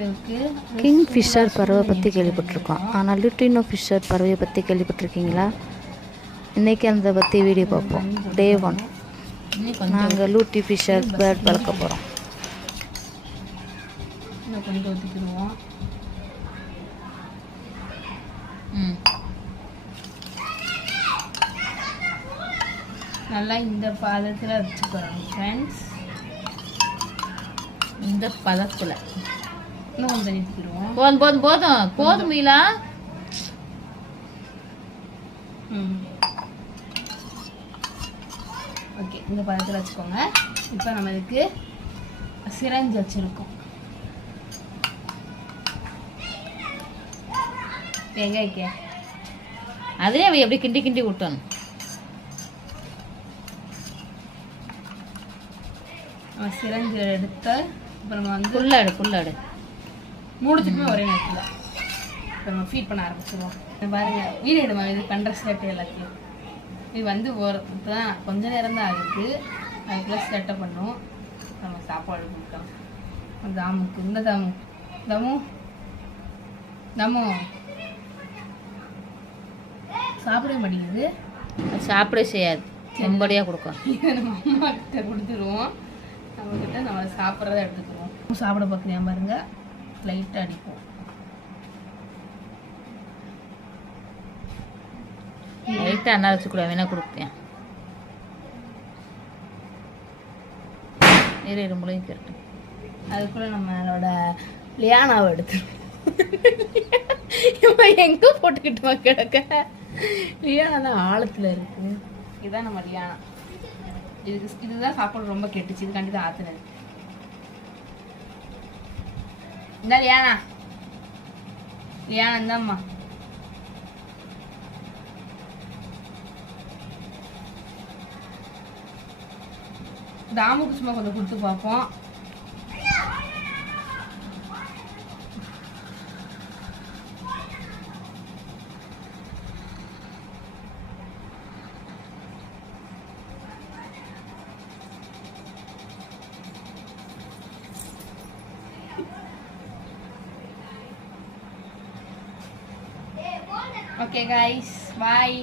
King Fisher பறவை பற்றி கேள்விப்பட்டிருக்கோம், ஆனால் லுட்டினோ ஃபிஷர் பறவையை பற்றி கேள்விப்பட்டிருக்கீங்களா? இன்றைக்கி அந்த பற்றி வீடியோ பார்ப்போம். டே 1 நாங்கள் லூட்டி ஃபிஷர் பேர்ட் வளர்க்க போகிறோம். கொஞ்சம் ஊற்றிக்கிடுவோம். நல்லா இந்த பதத்தில் வச்சுக்கிறோம் ஃப்ரெண்ட்ஸ். இந்த பதத்தில் இன்னும் கொஞ்சம் ஊற்றிக்கிடுவோம். போதும் போதும் போதும் போதும் மீலா. ஓகே, இந்த பதத்தில் வச்சுக்கோங்க. இப்போ நம்ம இதுக்கு சிரஞ்சு வச்சுருக்கோம். வெங்காய்க்க அதே அவை எப்படி கிண்டி கிண்டி விட்டணும். நம்ம சிரஞ்சு எடுத்து இப்போ நம்ம வந்து புல்லாடு மூணுத்துக்குமே ஒரே நேரத்தில் இப்போ நம்ம ஃபீட் பண்ண ஆரம்பிச்சிடுவோம். பாருங்க, வீடு எடுமா இது பண்ணுற சேட்டை எல்லாத்தையும். இது வந்து ஒரு இப்போ தான் கொஞ்ச நேரம் தான் ஆகுது. அதுக்குள்ளே சேட்டை பண்ணும். நம்ம சாப்பாடு கொடுக்கலாம் தாமுக்கு. இந்த தாமு தமு தமு சாப்பிட மாட்டேங்குது. சாப்பிட செய்யாது, செம்படியாக கொடுக்கும். இதை நம்ம அம்மா கிட்ட கொடுத்துருவோம். நம்மக்கிட்ட நம்ம சாப்பிட்றத எடுத்துக்குவோம். சாப்பிட பார்க்குறியா பாருங்க, லைட்டாக அடிப்போம். லைட்டாக அண்ணா வச்சு கூட வேணா கொடுப்பேன். இரும்புலையும் கேட்டு அதுக்குள்ளே நம்மளோட லியானாவை எடுத்துருவோம். எங்கே போட்டுக்கிட்டுமா கிடக்க? லியானா தான் ஆழத்தில் இருக்கு. இதுதான் நம்ம லியானா. இதுதான் சாப்பாடு ரொம்ப கெட்டுச்சு. இதுக்காண்டி தான் ஆத்துனது. இந்த லியானா இந்தாம்மா. தாமுக்கு சும்மா கொஞ்சம் கொடுத்து பார்ப்போம். Okay guys, bye.